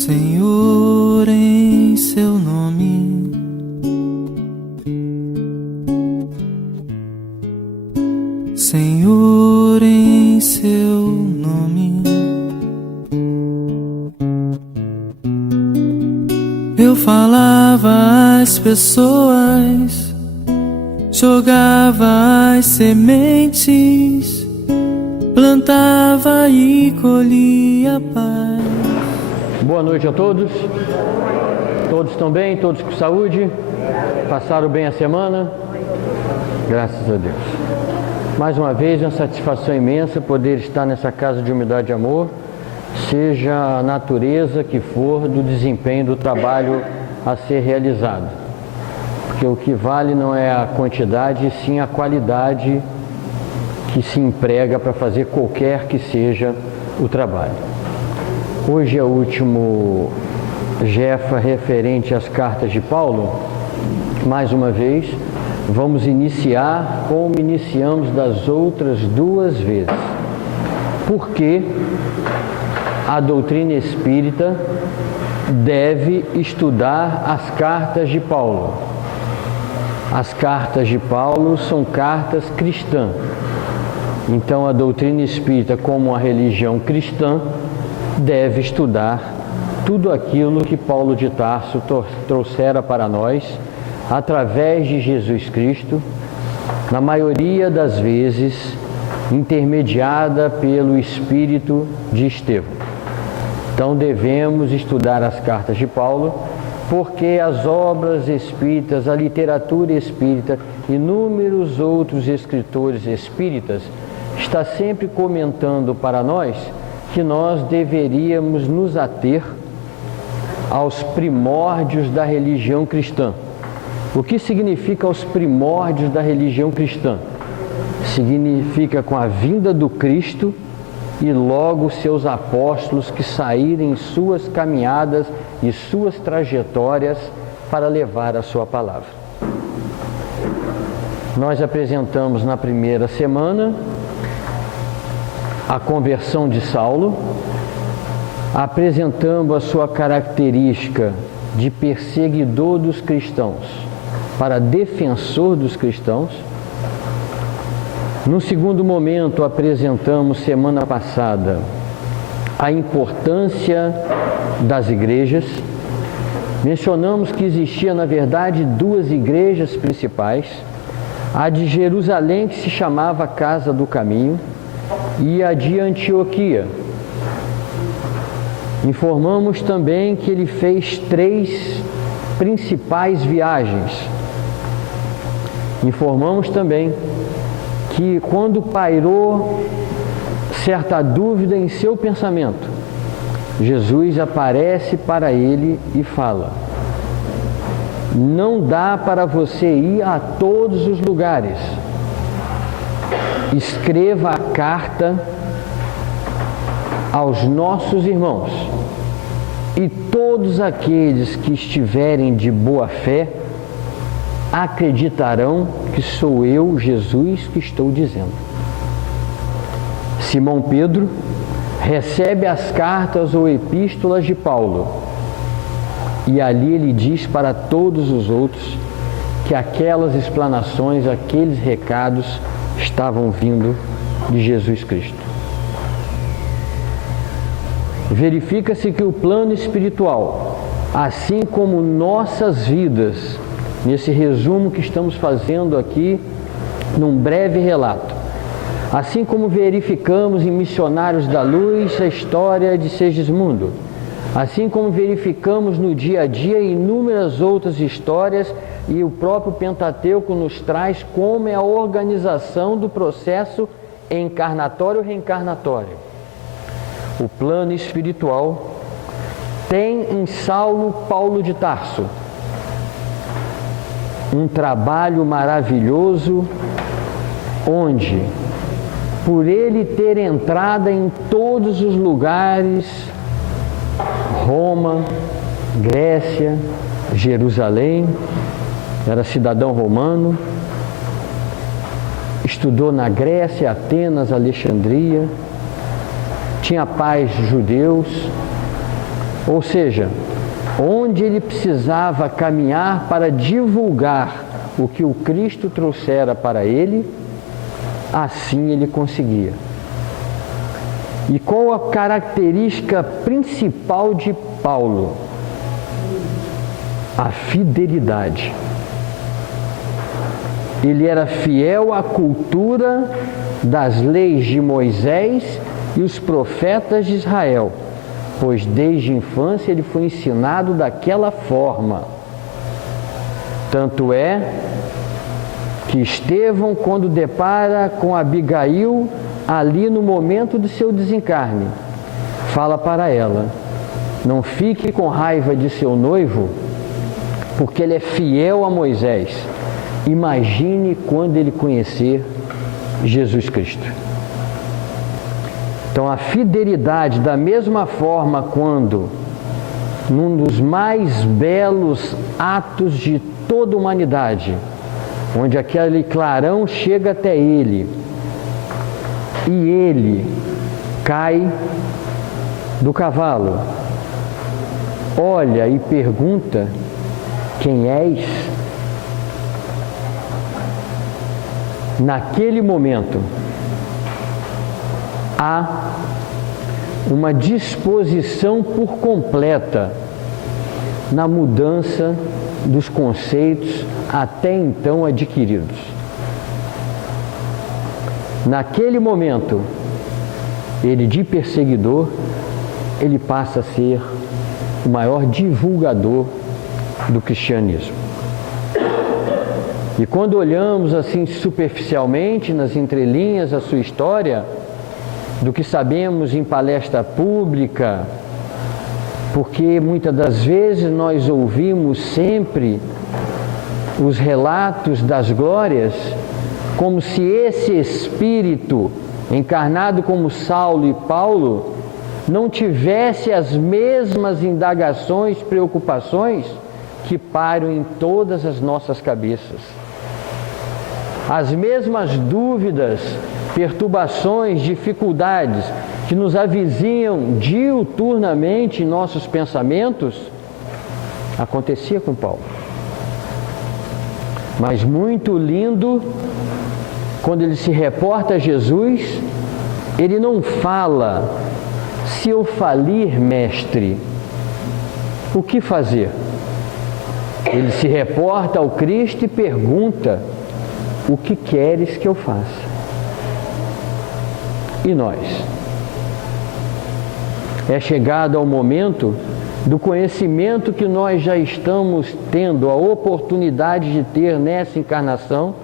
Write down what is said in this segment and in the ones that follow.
Senhor, em seu nome, Senhor, em seu nome, eu falava às pessoas, jogava as sementes, plantava e colhia paz. Boa noite a todos. Todos estão bem? Todos com saúde? Passaram bem a semana? Graças a Deus. Mais uma vez, é uma satisfação imensa poder estar nessa casa de humildade e amor, seja a natureza que for do desempenho do trabalho a ser realizado. Porque o que vale não é a quantidade, e sim a qualidade que se emprega para fazer qualquer que seja o trabalho. Hoje é o último Jefa referente às cartas de Paulo. Mais uma vez, vamos iniciar como iniciamos das outras duas vezes. Porque a doutrina espírita deve estudar as cartas de Paulo. As cartas de Paulo são cartas cristãs. Então, a doutrina espírita, como a religião cristã, deve estudar tudo aquilo que Paulo de Tarso trouxera para nós, através de Jesus Cristo, na maioria das vezes intermediada pelo Espírito de Estevão. Então devemos estudar as cartas de Paulo, porque as obras espíritas, a literatura espírita, inúmeros outros escritores espíritas, está sempre comentando para nós que nós deveríamos nos ater aos primórdios da religião cristã. O que significa os primórdios da religião cristã? Significa com a vinda do Cristo e logo seus apóstolos que saíram em suas caminhadas e suas trajetórias para levar a sua palavra. Nós apresentamos na primeira semana a conversão de Saulo, apresentando a sua característica de perseguidor dos cristãos para defensor dos cristãos. No segundo momento, apresentamos semana passada a importância das igrejas. Mencionamos que existia, na verdade, duas igrejas principais, a de Jerusalém, que se chamava Casa do Caminho, e a de Antioquia. Informamos também que ele fez 3 principais viagens. Informamos também que quando pairou certa dúvida em seu pensamento, Jesus aparece para ele e fala: não dá para você ir a todos os lugares. Escreva a carta aos nossos irmãos, e todos aqueles que estiverem de boa fé acreditarão que sou eu, Jesus, que estou dizendo. Simão Pedro recebe as cartas ou epístolas de Paulo, e ali ele diz para todos os outros que aquelas explanações, aqueles recados estavam vindo de Jesus Cristo. Verifica-se que o plano espiritual, assim como nossas vidas, nesse resumo que estamos fazendo aqui, num breve relato, assim como verificamos em Missionários da Luz a história de Segismundo, assim como verificamos no dia a dia inúmeras outras histórias, e o próprio Pentateuco nos traz como é a organização do processo encarnatório e reencarnatório. O plano espiritual tem em Saulo Paulo de Tarso um trabalho maravilhoso, onde, por ele ter entrada em todos os lugares, Roma, Grécia, Jerusalém, era cidadão romano, estudou na Grécia, Atenas, Alexandria, tinha pais judeus, Ou seja, onde ele precisava caminhar para divulgar o que o Cristo trouxera para ele, assim ele conseguia. E qual a característica principal de Paulo? A fidelidade. Ele era fiel à cultura das leis de Moisés e os profetas de Israel, pois desde a infância ele foi ensinado daquela forma. Tanto é que Estevão, quando depara com Abigail, ali no momento do seu desencarne, fala para ela: não fique com raiva de seu noivo, porque ele é fiel a Moisés. Imagine quando ele conhecer Jesus Cristo. Então, a fidelidade, da mesma forma quando, num dos mais belos atos de toda a humanidade, onde aquele clarão chega até ele, e ele cai do cavalo, olha e pergunta: quem és? Naquele momento, há uma disposição por completa na mudança dos conceitos até então adquiridos. Naquele momento, ele de perseguidor, ele passa a ser o maior divulgador do cristianismo. E quando olhamos assim superficialmente, nas entrelinhas, a sua história, do que sabemos em palestra pública, porque muitas das vezes nós ouvimos sempre os relatos das glórias, como se esse espírito, encarnado como Saulo e Paulo, não tivesse as mesmas indagações, preocupações que pairam em todas as nossas cabeças. As mesmas dúvidas, perturbações, dificuldades que nos avizinham diuturnamente em nossos pensamentos, acontecia com Paulo. Mas muito lindo, quando ele se reporta a Jesus, ele não fala: se eu falir, mestre, o que fazer? Ele se reporta ao Cristo e pergunta: o que queres que eu faça? E nós? É chegado ao momento do conhecimento que nós já estamos tendo a oportunidade de ter nessa encarnação.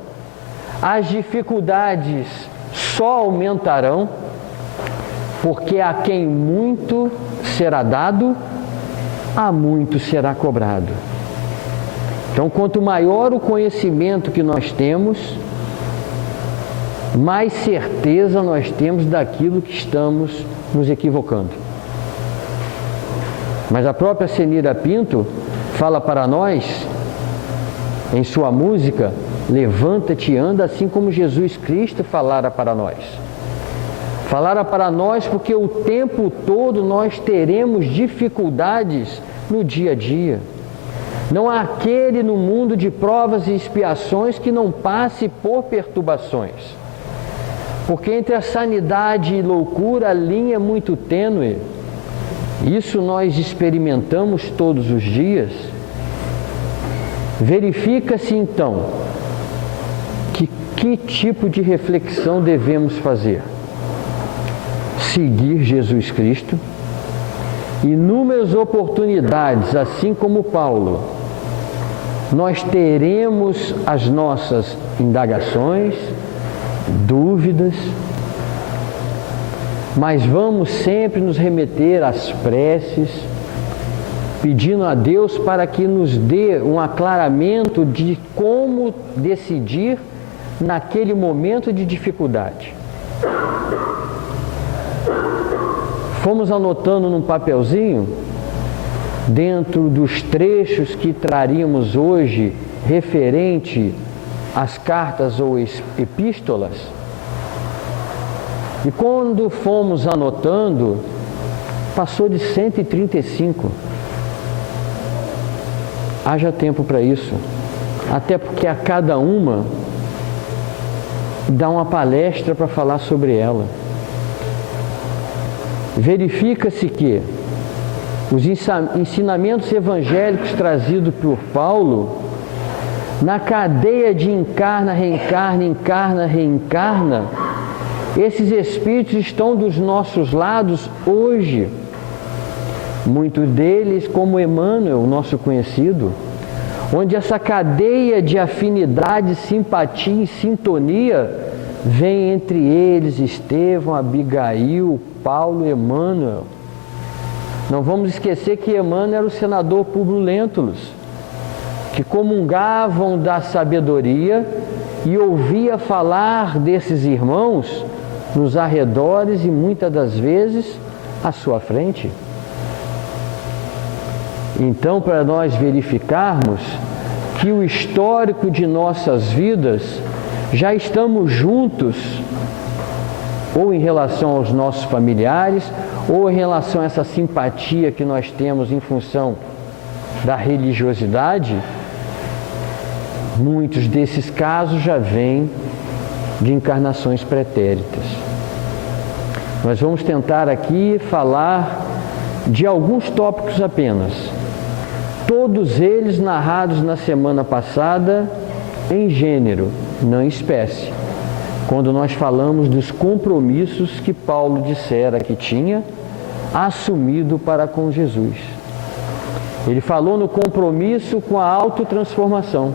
As dificuldades só aumentarão, porque a quem muito será dado, a muito será cobrado. Então, quanto maior o conhecimento que nós temos, mais certeza nós temos daquilo que estamos nos equivocando. Mas a própria Senira Pinto fala para nós, em sua música, levanta-te e anda, assim como Jesus Cristo falara para nós. Falara para nós porque o tempo todo nós teremos dificuldades no dia a dia. Não há aquele no mundo de provas e expiações que não passe por perturbações. Porque entre a sanidade e loucura a linha é muito tênue. Isso nós experimentamos todos os dias. Verifica-se então que tipo de reflexão devemos fazer. Seguir Jesus Cristo. Inúmeras oportunidades, assim como Paulo, nós teremos as nossas indagações, dúvidas, mas vamos sempre nos remeter às preces, pedindo a Deus para que nos dê um aclaramento de como decidir naquele momento de dificuldade. Fomos anotando num papelzinho, dentro dos trechos que traríamos hoje, referente às cartas ou epístolas. E quando fomos anotando, Passou de 135. Haja tempo para isso. Até porque a cada uma dá uma palestra para falar sobre ela. Verifica-se que os ensinamentos evangélicos trazidos por Paulo, na cadeia de encarna, reencarna, encarna, reencarna, esses espíritos estão dos nossos lados hoje. Muitos deles, como Emmanuel, nosso conhecido, onde essa cadeia de afinidade, simpatia e sintonia vem entre eles Estevão, Abigail, Paulo e Emmanuel. Não vamos esquecer que Emmanuel era o senador Públio Lentulus, que comungavam da sabedoria e ouvia falar desses irmãos nos arredores e muitas das vezes à sua frente. Então, para nós verificarmos que o histórico de nossas vidas, já estamos juntos, ou em relação aos nossos familiares, ou em relação a essa simpatia que nós temos em função da religiosidade, muitos desses casos já vêm de encarnações pretéritas. Nós vamos tentar aqui falar de alguns tópicos apenas, todos eles narrados na semana passada em gênero, não em espécie, quando nós falamos dos compromissos que Paulo dissera que tinha assumido para com Jesus. Ele falou no compromisso com a autotransformação,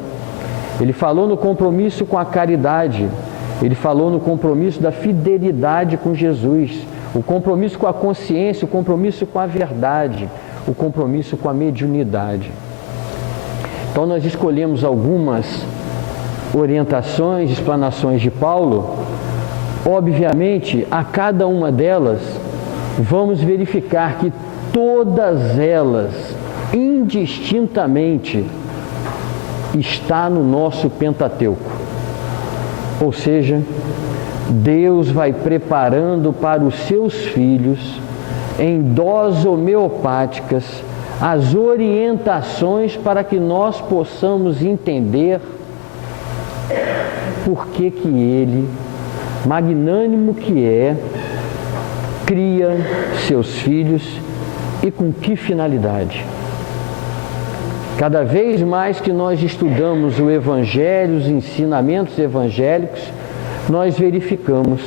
ele falou no compromisso com a caridade, ele falou no compromisso da fidelidade com Jesus, o compromisso com a consciência, o compromisso com a verdade, o compromisso com a mediunidade. Então nós escolhemos algumas orientações, explanações de Paulo. Obviamente, a cada uma delas, vamos verificar que todas elas, indistintamente, está no nosso Pentateuco. Ou seja, Deus vai preparando para os seus filhos, em doses homeopáticas, as orientações para que nós possamos entender por que Ele, magnânimo que é, cria seus filhos e com que finalidade. Cada vez mais que nós estudamos o Evangelho, os ensinamentos evangélicos, nós verificamos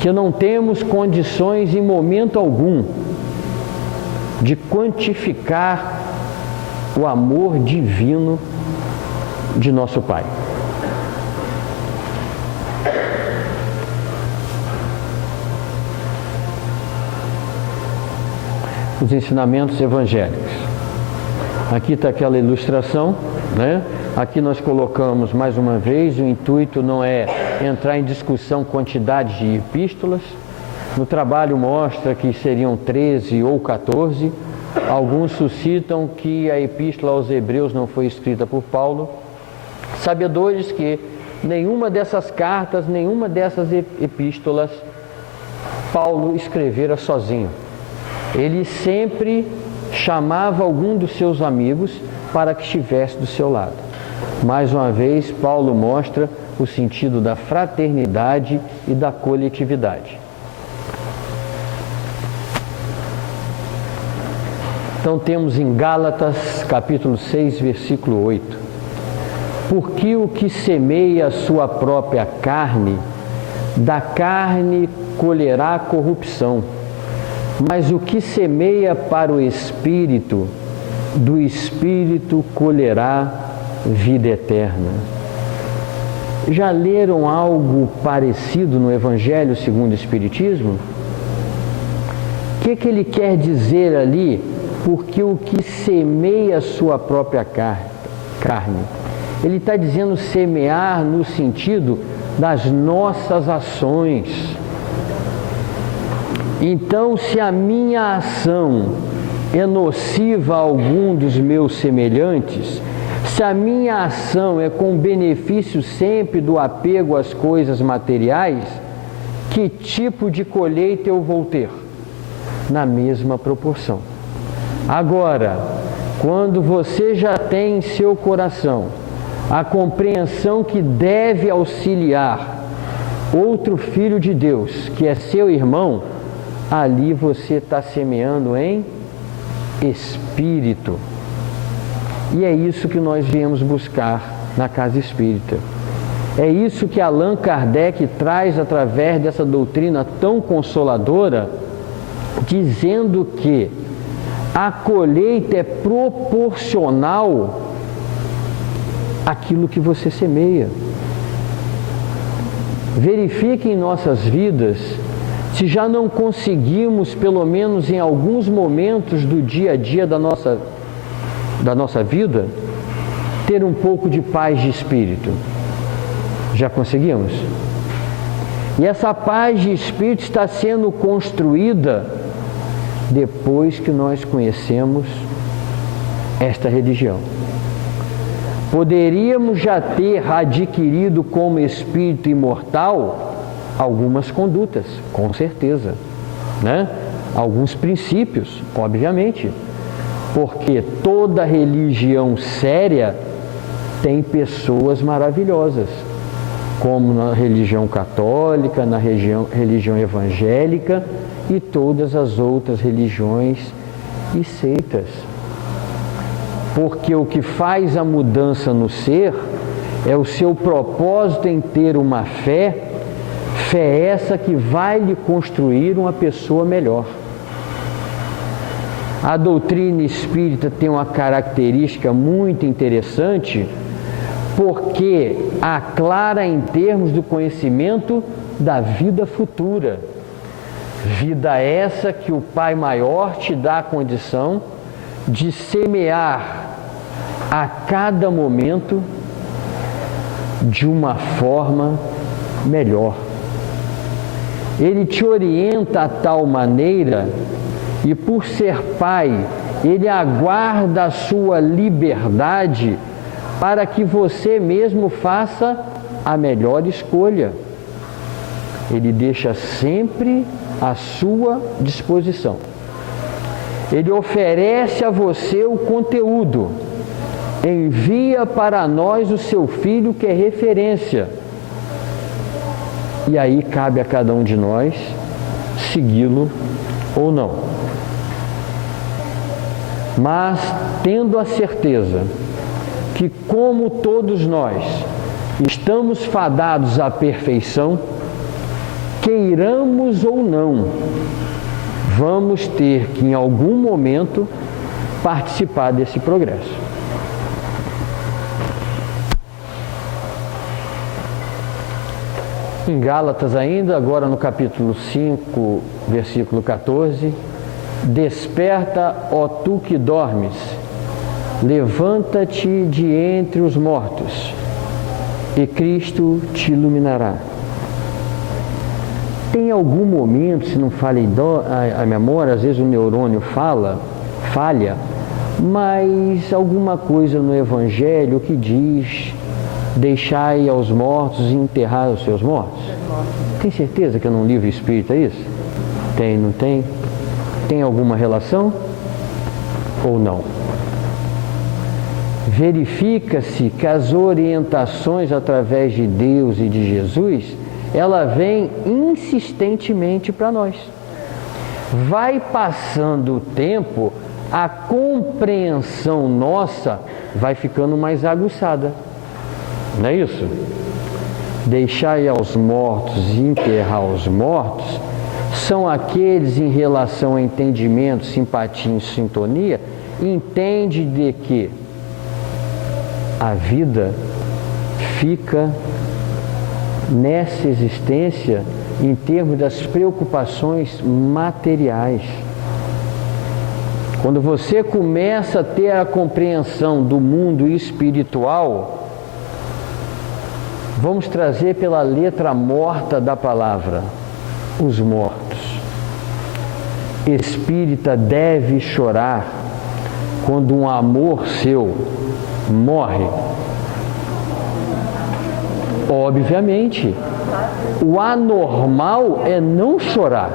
que não temos condições em momento algum de quantificar o amor divino de nosso Pai. Os ensinamentos evangélicos. Aqui está aquela ilustração, né? Aqui nós colocamos mais uma vez, o intuito não é entrar em discussão quantidade de epístolas. No trabalho mostra que seriam 13 ou 14. Alguns suscitam que a epístola aos Hebreus não foi escrita por Paulo, sabedores que nenhuma dessas cartas, nenhuma dessas epístolas, Paulo escrevera sozinho. Ele sempre chamava algum dos seus amigos para que estivesse do seu lado. Mais uma vez, Paulo mostra o sentido da fraternidade e da coletividade. Então temos em Gálatas, capítulo 6, versículo 8. Porque o que semeia a sua própria carne, da carne colherá corrupção, mas o que semeia para o Espírito, do Espírito colherá vida eterna. Já leram algo parecido no Evangelho segundo o Espiritismo? O que ele quer dizer ali? Porque o que semeia a sua própria carne. Ele está dizendo semear no sentido das nossas ações. Então, se a minha ação é nociva a algum dos meus semelhantes, se a minha ação é com benefício sempre do apego às coisas materiais, que tipo de colheita eu vou ter? na mesma proporção. Agora, quando você já tem em seu coração a compreensão que deve auxiliar outro filho de Deus, que é seu irmão, ali você está semeando em espírito. E é isso que nós viemos buscar na Casa Espírita. É isso que Allan Kardec traz através dessa doutrina tão consoladora, dizendo que a colheita é proporcional àquilo que você semeia. Verifique em nossas vidas se já não conseguimos, pelo menos em alguns momentos do dia a dia da nossa vida, ter um pouco de paz de espírito. Já conseguimos? E essa paz de espírito está sendo construída depois que nós conhecemos esta religião. Poderíamos já ter adquirido como espírito imortal algumas condutas, com certeza, né? Alguns princípios, obviamente, porque toda religião séria tem pessoas maravilhosas, como na religião católica, na religião evangélica e todas as outras religiões e seitas. Porque o que faz a mudança no ser é o seu propósito em ter uma fé essa que vai lhe construir uma pessoa melhor. A doutrina espírita tem uma característica muito interessante, porque aclara em termos do conhecimento da vida futura. Vida essa que o Pai Maior te dá a condição de semear a cada momento de uma forma melhor. Ele te orienta a tal maneira e, por ser Pai, Ele aguarda a sua liberdade para que você mesmo faça a melhor escolha. Ele deixa sempre à sua disposição. Ele oferece a você o conteúdo. Envia para nós o seu Filho, que é referência. E aí cabe a cada um de nós segui-lo ou não. Mas tendo a certeza que, como todos nós estamos fadados à perfeição, queiramos ou não, vamos ter que em algum momento participar desse progresso. Em Gálatas ainda, agora no capítulo 5, versículo 14, desperta, ó tu que dormes, levanta-te de entre os mortos, e Cristo te iluminará. Tem algum momento, se não falha a memória, às vezes o neurônio falha, mas alguma coisa no Evangelho que diz: deixai aos mortos e enterrai os seus mortos. Tem certeza que é num livro espírita isso? Tem, não tem? Tem alguma relação? Ou não? Verifica-se que as orientações através de Deus e de Jesus, ela vem insistentemente para nós. Vai passando o tempo, a compreensão nossa vai ficando mais aguçada. Não é isso? Deixai aos mortos e enterrar os mortos são aqueles em relação a entendimento, simpatia e sintonia, entende de que a vida fica nessa existência em termos das preocupações materiais. Quando você começa a ter a compreensão do mundo espiritual, vamos trazer pela letra morta da palavra, os mortos. Espírita deve chorar quando um amor seu morre. Obviamente, o anormal é não chorar.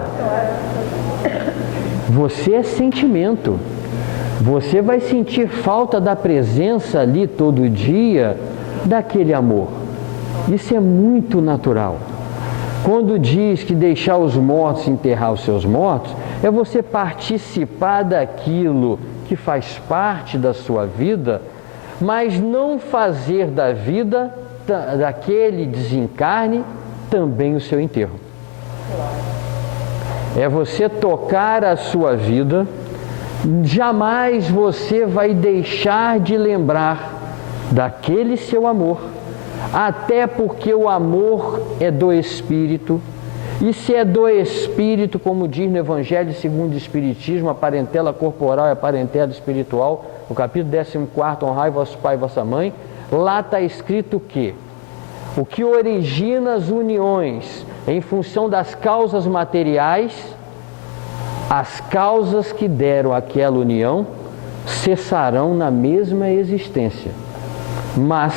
Você é sentimento. Você vai sentir falta da presença ali todo dia daquele amor. Isso é muito natural. Quando diz que deixar os mortos enterrar os seus mortos, é você participar daquilo que faz parte da sua vida, mas não fazer da vida daquele desencarne também o seu enterro. É você tocar a sua vida, jamais você vai deixar de lembrar daquele seu amor, até porque o amor é do Espírito, e se é do Espírito, como diz no Evangelho segundo o Espiritismo, a parentela corporal é a parentela espiritual, no capítulo 14, honrai vosso pai e vossa mãe, lá está escrito que o que origina as uniões em função das causas materiais, as causas que deram aquela união cessarão na mesma existência. Mas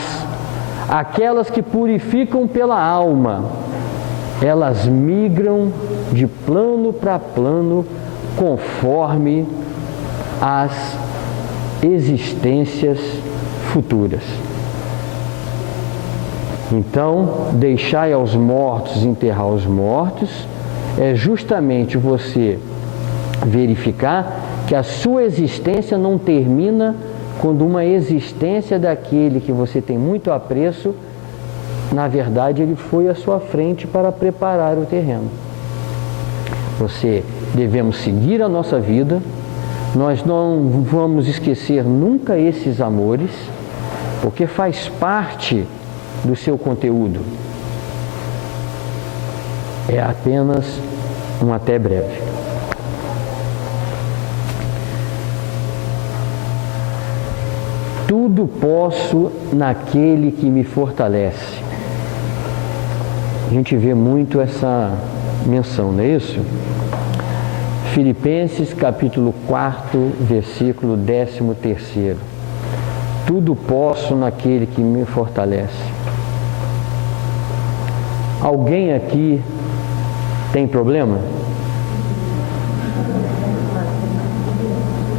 aquelas que purificam pela alma, elas migram de plano para plano conforme as existências futuras. Então, deixai aos mortos enterrar os mortos é justamente você verificar que a sua existência não termina quando uma existência daquele que você tem muito apreço, na verdade, ele foi à sua frente para preparar o terreno. Devemos seguir a nossa vida, nós não vamos esquecer nunca esses amores, porque faz parte do seu conteúdo. É apenas um até breve. Tudo posso naquele que me fortalece. A gente vê muito essa menção, não é isso? Filipenses capítulo 4, versículo 13. Tudo posso naquele que me fortalece. Alguém aqui tem problema?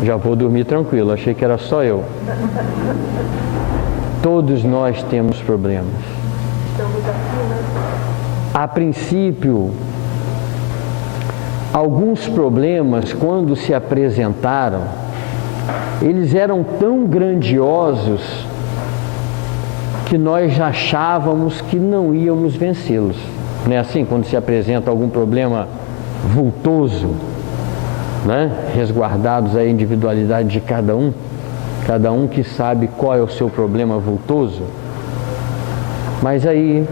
Já vou dormir tranquilo, achei que era só eu. Todos nós temos problemas. A princípio, alguns problemas, quando se apresentaram, eles eram tão grandiosos que nós achávamos que não íamos vencê-los. Não é assim? Quando se apresenta algum problema vultoso, né? Resguardados a individualidade de cada um que sabe qual é o seu problema vultoso. Mas aí,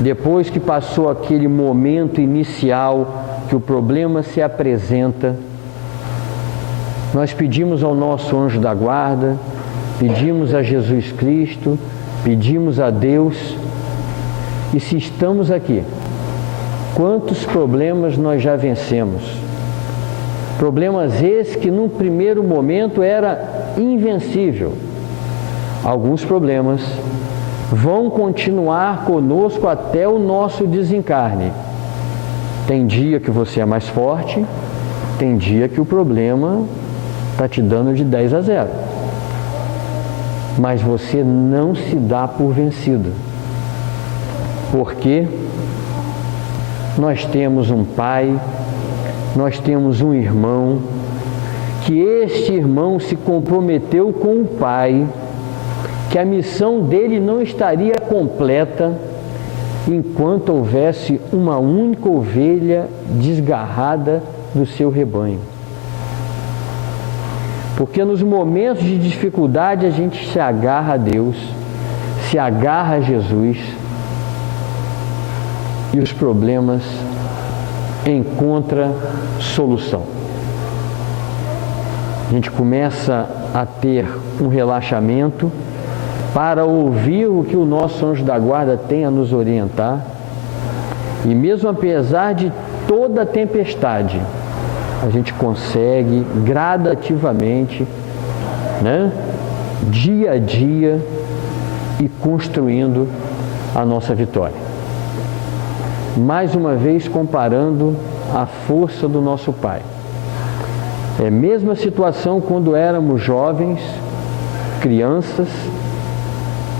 depois que passou aquele momento inicial que o problema se apresenta, nós pedimos ao nosso anjo da guarda, pedimos a Jesus Cristo, pedimos a Deus, e se estamos aqui, quantos problemas nós já vencemos? Problemas esses que num primeiro momento era invencível. Alguns problemas vão continuar conosco até o nosso desencarne. Tem dia que você é mais forte, tem dia que o problema está te dando de 10-0. Mas você não se dá por vencido. Porque nós temos um pai, nós temos um irmão, que este irmão se comprometeu com o pai, que a missão dele não estaria completa enquanto houvesse uma única ovelha desgarrada do seu rebanho. Porque nos momentos de dificuldade a gente se agarra a Deus, se agarra a Jesus, e os problemas encontram solução. A gente começa a ter um relaxamento para ouvir o que o nosso anjo da guarda tem a nos orientar, e mesmo apesar de toda a tempestade, a gente consegue gradativamente, né, dia a dia, ir construindo a nossa vitória. Mais uma vez comparando a força do nosso Pai. É a mesma situação quando éramos jovens, crianças,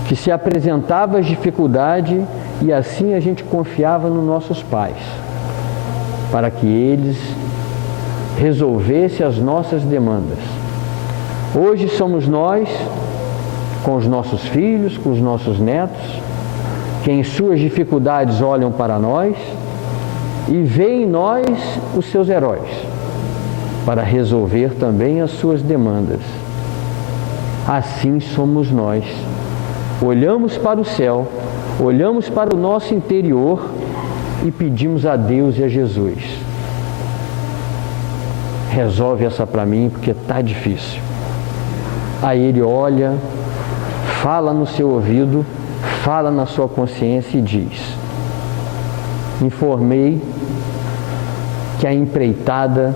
que se apresentava as dificuldades e assim a gente confiava nos nossos pais, para que eles resolvessem as nossas demandas. Hoje somos nós, com os nossos filhos, com os nossos netos, que em suas dificuldades olham para nós e veem em nós os seus heróis, para resolver também as suas demandas. Assim somos nós. Olhamos para o céu, olhamos para o nosso interior e pedimos a Deus e a Jesus: resolve essa para mim porque está difícil. Aí Ele olha, fala no seu ouvido, fala na sua consciência e diz: informei que a empreitada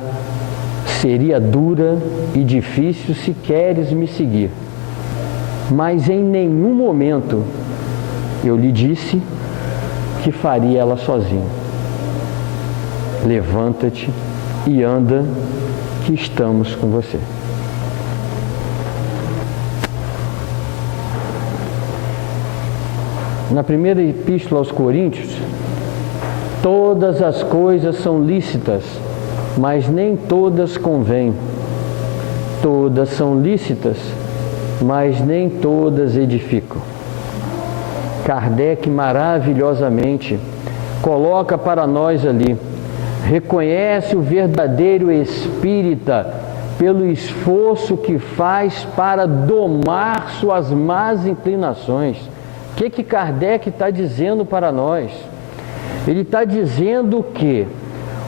seria dura e difícil se queres me seguir, mas em nenhum momento eu lhe disse que faria ela sozinho. Levanta-te e anda, que estamos com você. Na primeira epístola aos Coríntios, todas as coisas são lícitas, mas nem todas convêm. Todas são lícitas, mas nem todas edificam. Kardec maravilhosamente coloca para nós ali: reconhece o verdadeiro espírita pelo esforço que faz para domar suas más inclinações. O que Kardec está dizendo para nós? Ele está dizendo que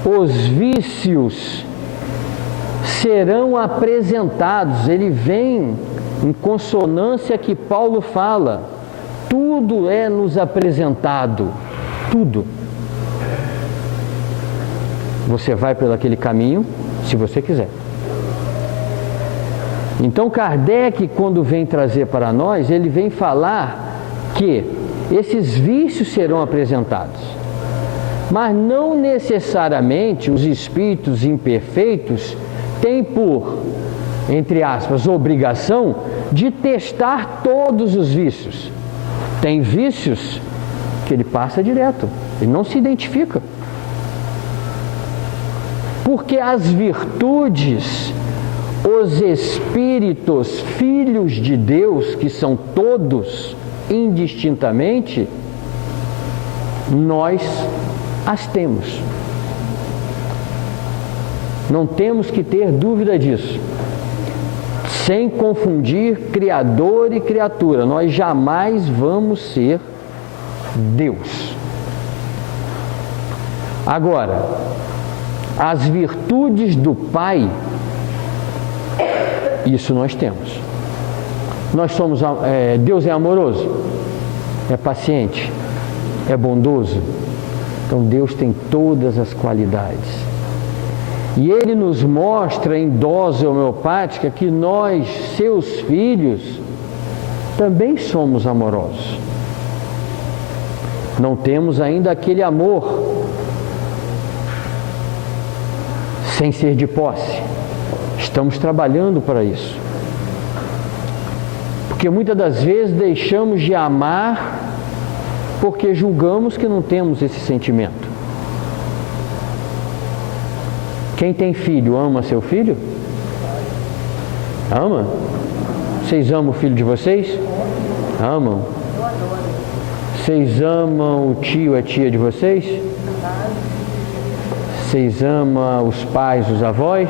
os vícios serão apresentados. Ele vem em consonância que Paulo fala: tudo é nos apresentado, tudo. Você vai pelo aquele caminho, se você quiser. Então Kardec, quando vem trazer para nós, ele vem falar que esses vícios serão apresentados, mas não necessariamente os espíritos imperfeitos têm por, entre aspas, obrigação de testar todos os vícios. Tem vícios que ele passa direto, ele não se identifica. Porque as virtudes, os espíritos, filhos de Deus, que são todos indistintamente, nós as temos. Não temos que ter dúvida disso. Sem confundir Criador e criatura, nós jamais vamos ser Deus. Agora, as virtudes do Pai, isso nós temos. Nós somos, Deus é amoroso, é paciente, é bondoso. Então Deus tem todas as qualidades. E Ele nos mostra em dose homeopática que nós, seus filhos, também somos amorosos. Não temos ainda aquele amor sem ser de posse. Estamos trabalhando para isso. Porque muitas das vezes deixamos de amar porque julgamos que não temos esse sentimento. Quem tem filho ama seu filho? Ama? Vocês amam o filho de vocês? Amam? Vocês amam o tio, a tia de vocês? Vocês amam os pais, os avós?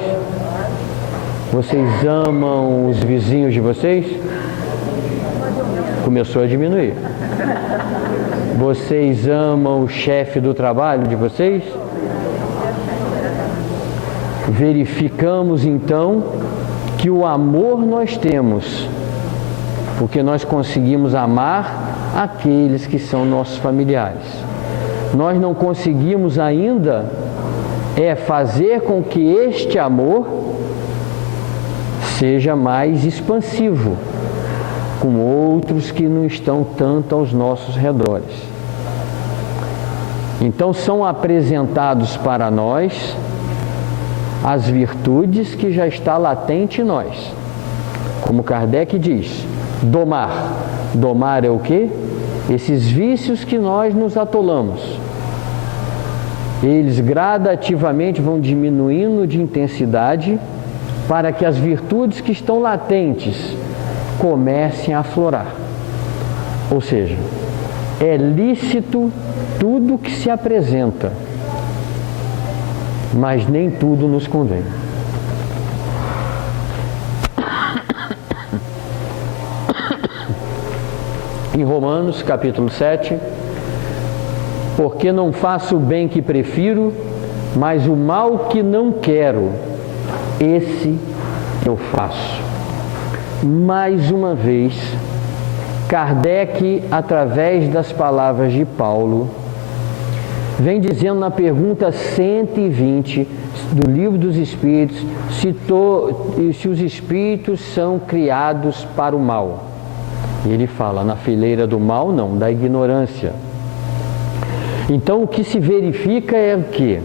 Vocês amam os vizinhos de vocês? Começou a diminuir. Vocês amam o chefe do trabalho de vocês? Verificamos então que o amor nós temos, porque nós conseguimos amar aqueles que são nossos familiares. Nós não conseguimos ainda fazer com que este amor seja mais expansivo com outros que não estão tanto aos nossos redores. Então são apresentados para nós as virtudes que já está latente em nós. Como Kardec diz, domar. Domar é o quê? Esses vícios que nós nos atolamos. Eles gradativamente vão diminuindo de intensidade para que as virtudes que estão latentes comecem a aflorar. Ou seja, é lícito tudo que se apresenta, mas nem tudo nos convém. Em Romanos, capítulo 7, porque não faço o bem que prefiro, mas o mal que não quero, esse eu faço. Mais uma vez, Kardec, através das palavras de Paulo, vem dizendo na pergunta 120 do Livro dos Espíritos, se os espíritos são criados para o mal. E ele fala, na fileira do mal não, da ignorância. Então o que se verifica é o quê?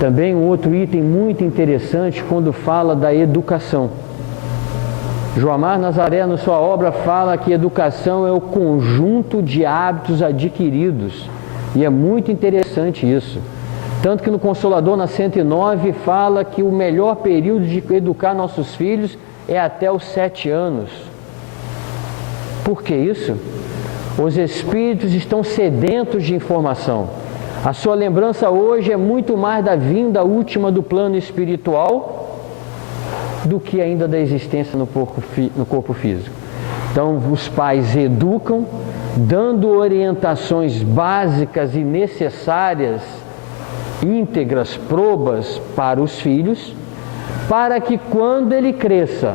Também um outro item muito interessante quando fala da educação. Joamar Nazaré, na sua obra, fala que educação é o conjunto de hábitos adquiridos. E é muito interessante isso. Tanto que no Consolador, na 109, fala que o melhor período de educar nossos filhos é até os 7 anos. Por que isso? Os espíritos estão sedentos de informação. A sua lembrança hoje é muito mais da vinda última do plano espiritual do que ainda da existência no corpo físico. Então, os pais educam, dando orientações básicas e necessárias, íntegras, probas para os filhos, para que quando ele cresça,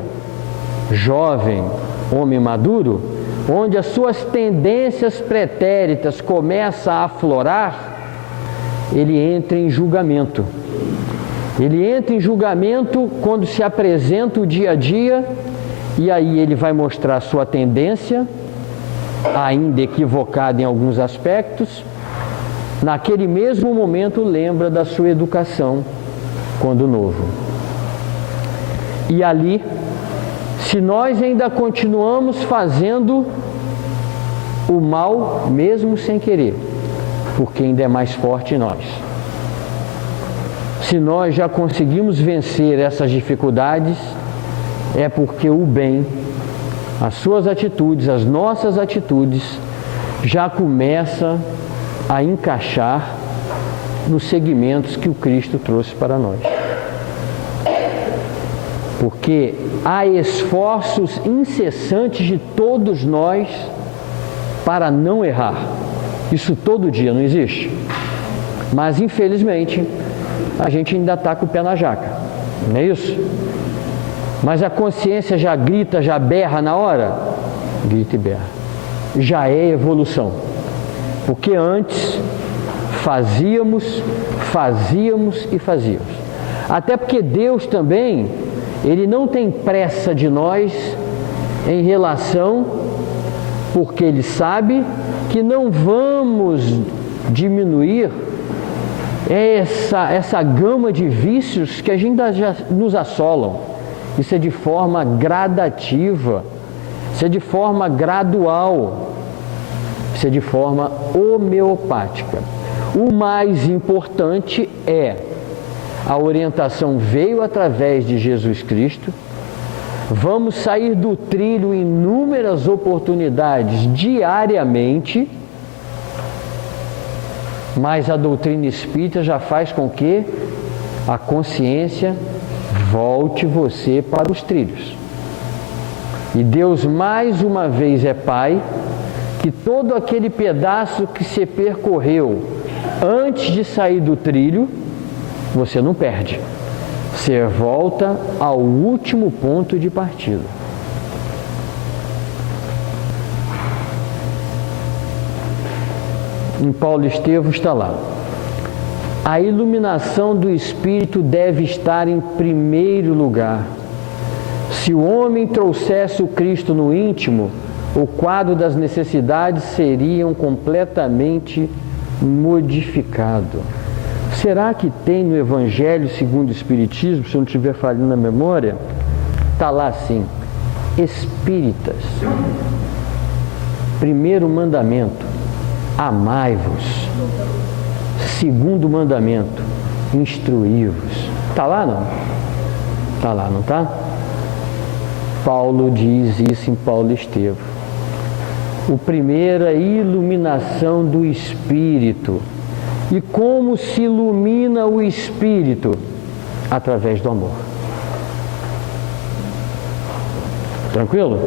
jovem, homem maduro, onde as suas tendências pretéritas começam a aflorar, ele entra em julgamento. Ele entra em julgamento quando se apresenta o dia a dia, e aí ele vai mostrar a sua tendência, ainda equivocada em alguns aspectos. Naquele mesmo momento lembra da sua educação quando novo. E ali, se nós ainda continuamos fazendo o mal, mesmo sem querer, porque ainda é mais forte em nós. Se nós já conseguimos vencer essas dificuldades, é porque o bem, as suas atitudes, as nossas atitudes, já começa a encaixar nos segmentos que o Cristo trouxe para nós. Porque há esforços incessantes de todos nós para não errar. Isso todo dia, não existe? Mas, infelizmente, a gente ainda está com o pé na jaca, não é isso? Mas a consciência já grita, já berra na hora? Grita e berra. Já é evolução. Porque antes fazíamos e fazíamos. Até porque Deus também, Ele não tem pressa de nós em relação, porque Ele sabe que não vamos diminuir essa gama de vícios que ainda já nos assolam. Isso é de forma gradativa, isso é de forma gradual, isso é de forma homeopática. O mais importante é a orientação veio através de Jesus Cristo. Vamos sair do trilho em inúmeras oportunidades diariamente, mas a doutrina espírita já faz com que a consciência volte você para os trilhos. E Deus mais uma vez é Pai, que todo aquele pedaço que se percorreu antes de sair do trilho, você não perde. Você volta ao último ponto de partida. Em Paulo Estevam está lá. A iluminação do Espírito deve estar em primeiro lugar. Se o homem trouxesse o Cristo no íntimo, o quadro das necessidades seria completamente modificado. Será que tem no Evangelho segundo o Espiritismo, se eu não estiver falhando na memória, está lá assim, espíritas, primeiro mandamento, amai-vos. Segundo mandamento, instruí-vos. Está lá não? Está lá, não está? Paulo diz isso em Paulo Estevam. O primeira iluminação do Espírito. E como se ilumina o Espírito? Através do amor. Tranquilo?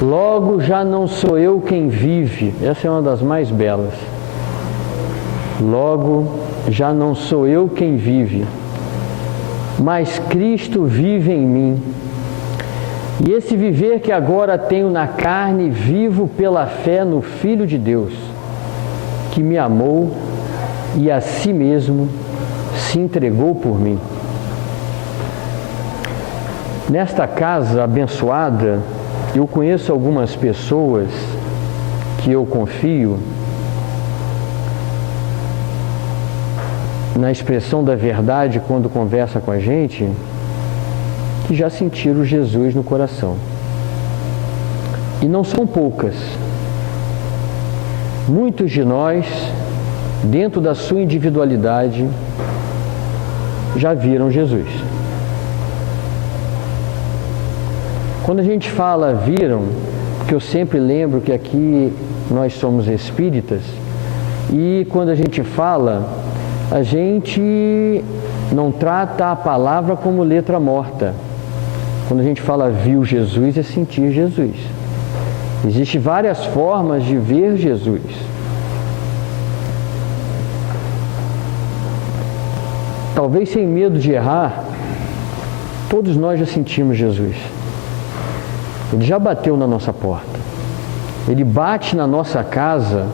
Logo já não sou eu quem vive. Essa é uma das mais belas. Logo já não sou eu quem vive, mas Cristo vive em mim. E esse viver que agora tenho na carne, vivo pela fé no Filho de Deus, que me amou e a si mesmo se entregou por mim. Nesta casa abençoada, eu conheço algumas pessoas que eu confio na expressão da verdade quando conversa com a gente, que já sentiram Jesus no coração. E não são poucas. Muitos de nós, dentro da sua individualidade, já viram Jesus. Quando a gente fala viram, porque eu sempre lembro que aqui nós somos espíritas, e quando a gente fala, a gente não trata a palavra como letra morta. Quando a gente fala viu Jesus, é sentir Jesus. Existem várias formas de ver Jesus. Talvez sem medo de errar, todos nós já sentimos Jesus. Ele já bateu na nossa porta. Ele bate na nossa casa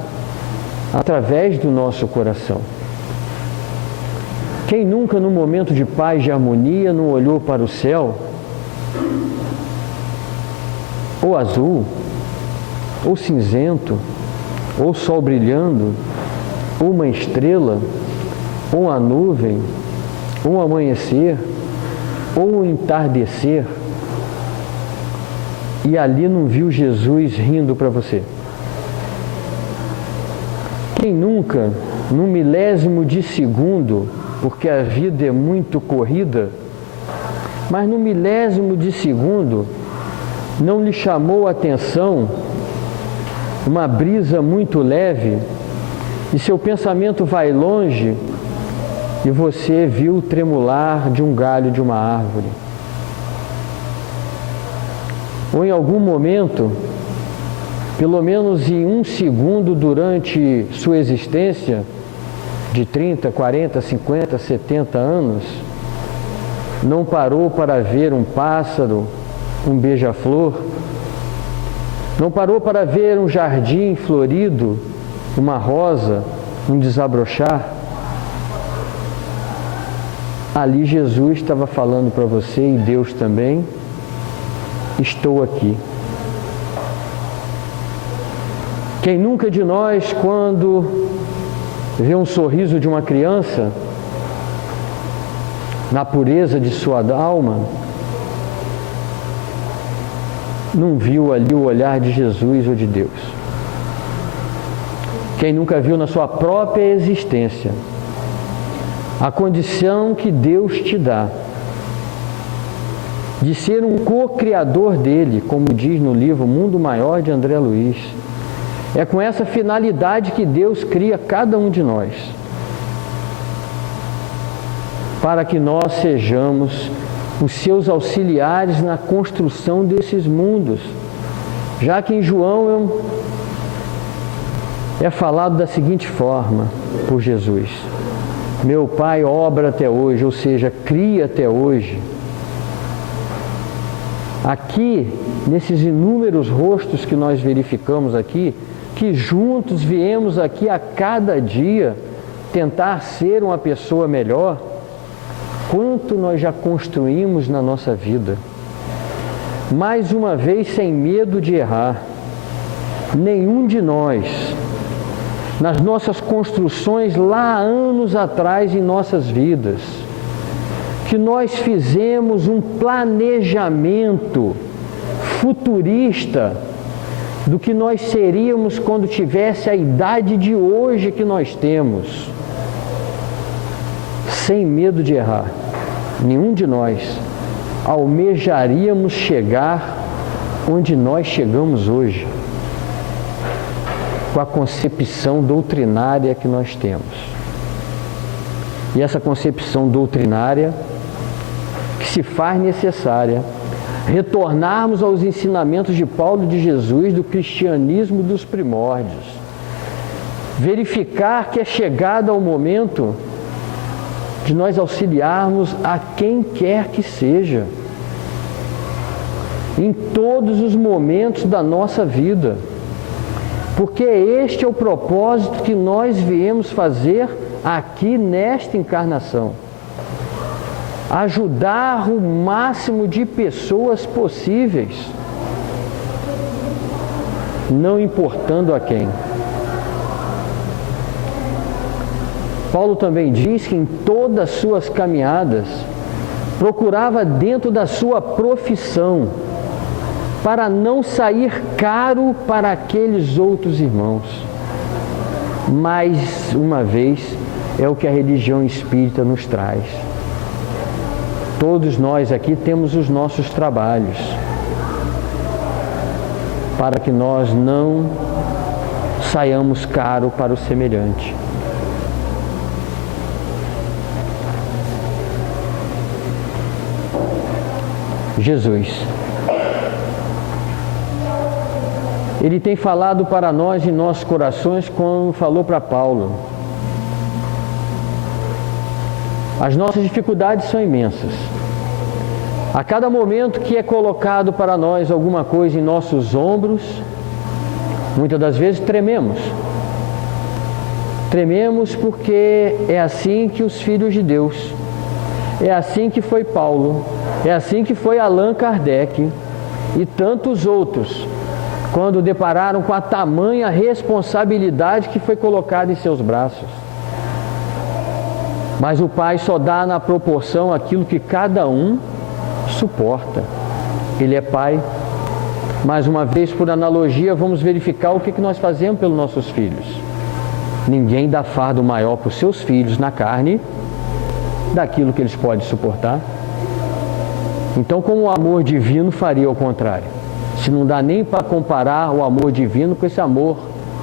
através do nosso coração. Quem nunca, num momento de paz e de harmonia, não olhou para o céu, ou azul, ou cinzento, ou sol brilhando, ou uma estrela, ou uma nuvem, ou um amanhecer, ou um entardecer, e ali não viu Jesus rindo para você? Quem nunca, num milésimo de segundo, porque a vida é muito corrida, mas no milésimo de segundo não lhe chamou a atenção uma brisa muito leve e seu pensamento vai longe e você viu o tremular de um galho de uma árvore? Ou em algum momento, pelo menos em um segundo durante sua existência, de 30, 40, 50, 70 anos, não parou para ver um pássaro, um beija-flor, não parou para ver um jardim florido, uma rosa, um desabrochar? Ali Jesus estava falando para você, e Deus também: estou aqui. Quem nunca de nós, quando vê um sorriso de uma criança, na pureza de sua alma, não viu ali o olhar de Jesus ou de Deus? Quem nunca viu na sua própria existência a condição que Deus te dá de ser um co-criador dele, como diz no livro Mundo Maior de André Luiz? É com essa finalidade que Deus cria cada um de nós, para que nós sejamos os seus auxiliares na construção desses mundos. Já que em João é falado da seguinte forma por Jesus: meu Pai obra até hoje, ou seja, cria até hoje. Aqui, nesses inúmeros rostos que nós verificamos aqui, que juntos viemos aqui a cada dia tentar ser uma pessoa melhor, quanto nós já construímos na nossa vida. Mais uma vez, sem medo de errar, nenhum de nós, nas nossas construções lá anos atrás em nossas vidas, que nós fizemos um planejamento futurista do que nós seríamos quando tivesse a idade de hoje que nós temos, sem medo de errar. Nenhum de nós almejaríamos chegar onde nós chegamos hoje, com a concepção doutrinária que nós temos. E essa concepção doutrinária que se faz necessária retornarmos aos ensinamentos de Paulo de Jesus do cristianismo dos primórdios. Verificar que é chegado ao momento de nós auxiliarmos a quem quer que seja, em todos os momentos da nossa vida, porque este é o propósito que nós viemos fazer aqui nesta encarnação. Ajudar o máximo de pessoas possíveis, não importando a quem. Paulo também diz que em todas as suas caminhadas procurava dentro da sua profissão para não sair caro para aqueles outros irmãos. Mais uma vez, é o que a religião espírita nos traz. Todos nós aqui temos os nossos trabalhos, para que nós não saiamos caro para o semelhante. Jesus, Ele tem falado para nós em nossos corações como falou para Paulo. As nossas dificuldades são imensas. A cada momento que é colocado para nós alguma coisa em nossos ombros, muitas das vezes trememos. Trememos porque é assim que os filhos de Deus, é assim que foi Paulo, é assim que foi Allan Kardec e tantos outros, quando depararam com a tamanha responsabilidade que foi colocada em seus braços. Mas o Pai só dá na proporção aquilo que cada um suporta. Ele é Pai. Mais uma vez, por analogia, vamos verificar o que nós fazemos pelos nossos filhos. Ninguém dá fardo maior para os seus filhos na carne daquilo que eles podem suportar. Então, como o amor divino faria o contrário? Se não dá nem para comparar o amor divino com esse amor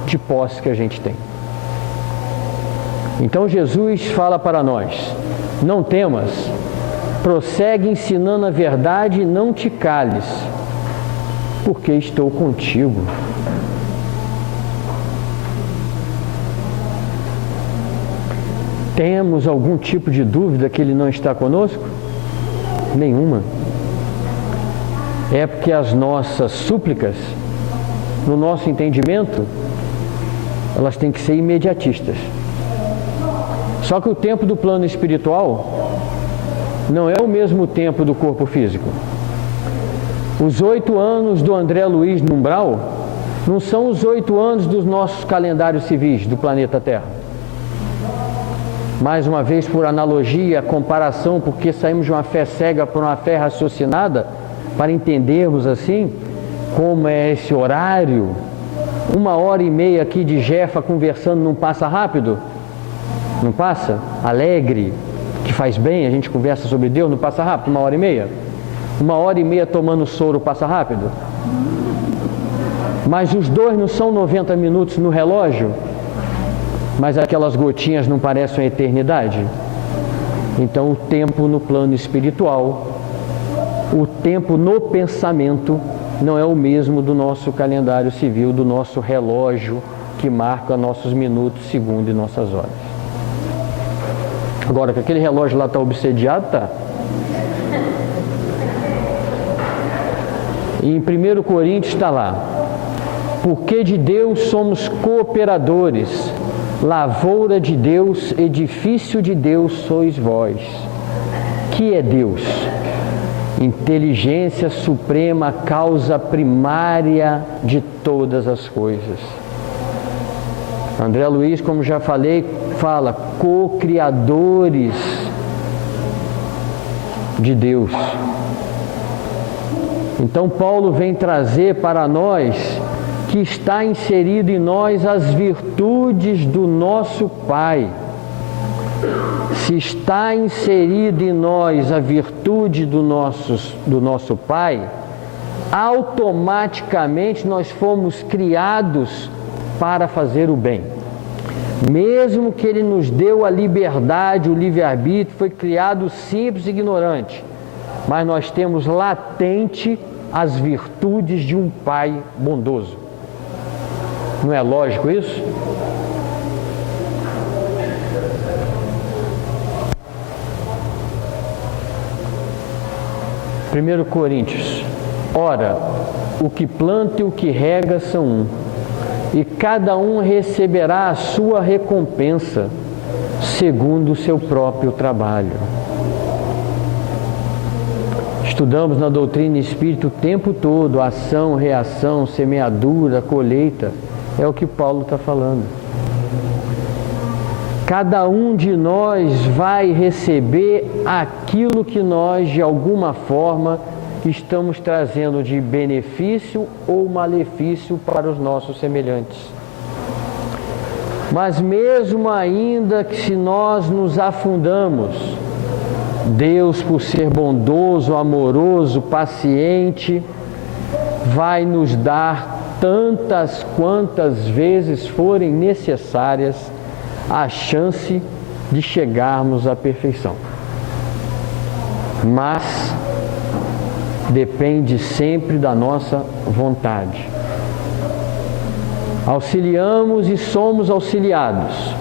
de posse que a gente tem. Então Jesus fala para nós: não temas, prossegue ensinando a verdade e não te cales, porque estou contigo. Temos algum tipo de dúvida que Ele não está conosco? Nenhuma. É porque as nossas súplicas, no nosso entendimento, elas têm que ser imediatistas. Só que o tempo do plano espiritual não é o mesmo tempo do corpo físico. Os 8 anos do André Luiz no umbral não são os 8 anos dos nossos calendários civis do planeta Terra. Mais uma vez, por analogia, comparação, porque saímos de uma fé cega para uma fé raciocinada, para entendermos assim como é esse horário. 1h30 aqui de Jefa conversando não passa rápido? Não passa? Alegre, que faz bem, a gente conversa sobre Deus, não passa rápido? 1h30? 1h30 tomando soro passa rápido? Mas os dois não são 90 minutos no relógio? Mas aquelas gotinhas não parecem uma eternidade? Então o tempo no plano espiritual, o tempo no pensamento, não é o mesmo do nosso calendário civil, do nosso relógio que marca nossos minutos, segundos e nossas horas. Agora, que aquele relógio lá está obsediado, tá? E em 1 Coríntios está lá: porque de Deus somos cooperadores, lavoura de Deus, edifício de Deus sois vós. Que é Deus? inteligência suprema, causa primária de todas as coisas. André Luiz, como já falei, fala co-criadores de Deus. Então Paulo vem trazer para nós que está inserido em nós as virtudes do nosso Pai. Se está inserido em nós a virtude do nosso Pai, automaticamente nós fomos criados para fazer o bem. Mesmo que Ele nos deu a liberdade, o livre-arbítrio, foi criado simples e ignorante, mas nós temos latente as virtudes de um Pai bondoso. Não é lógico isso? Primeiro Coríntios. Ora, o que planta e o que rega são um, e cada um receberá a sua recompensa segundo o seu próprio trabalho. Estudamos na doutrina espírita o tempo todo, ação, reação, semeadura, colheita. É o que Paulo está falando. Cada um de nós vai receber aquilo que nós, de alguma forma, estamos trazendo de benefício ou malefício para os nossos semelhantes. Mas mesmo ainda que se nós nos afundamos, Deus, por ser bondoso, amoroso, paciente, vai nos dar tantas quantas vezes forem necessárias a chance de chegarmos à perfeição. Mas depende sempre da nossa vontade. Auxiliamos e somos auxiliados.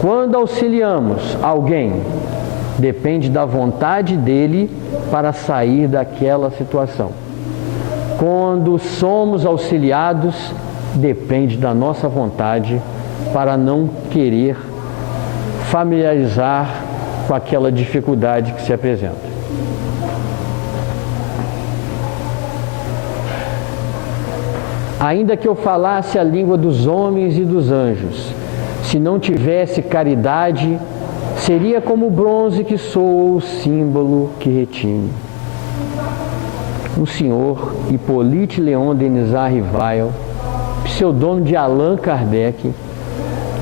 Quando auxiliamos alguém, depende da vontade dele para sair daquela situação. Quando somos auxiliados, depende da nossa vontade para não querer familiarizar com aquela dificuldade que se apresenta. Ainda que eu falasse a língua dos homens e dos anjos, se não tivesse caridade, seria como o bronze que soa o símbolo que retine. O senhor Hippolyte Léon Denisard Rivail, pseudônimo de Allan Kardec,